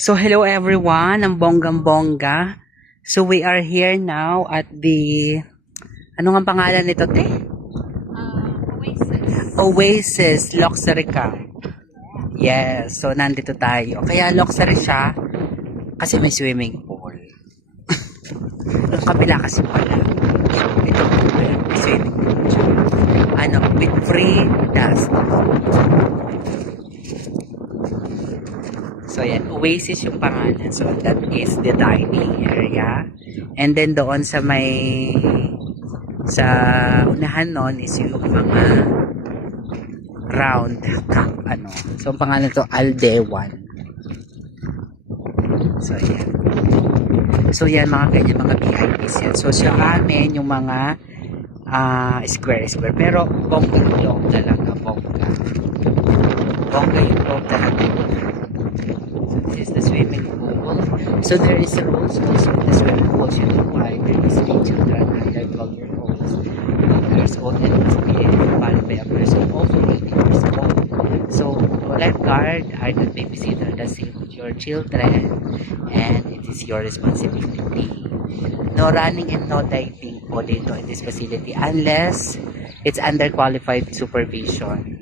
So hello everyone, ang bonggang-bongga. So we are here now at the, ano nga pangalan nito, te? Oasis. Oasis Luxury Camp. Yes, so nandito tayo. Kaya luxury siya kasi may swimming pool. Yung kabila kasi wala. Ito may swimming pool siya. Ano, with free dust. So yan, Oasis yung pangalan. So that is the dining area. And then doon sa unahan nun is yung mga round cup, ano. So ang pangalan to Aldewan. So yan. So yan mga ganyan, mga VIPs yan. So sa amin yung mga square. Pero bongga yung talaga, bongga. Bongga yung loob talaga. This is the swimming pool. So there is a rules also in the swimming pool. You require there is 8 children under 12 years old and must be followed by a person also 18 years old. So lifeguard are the babysitter that save your children and it is your responsibility. No running and no diving po dito in this facility unless it's under qualified supervision.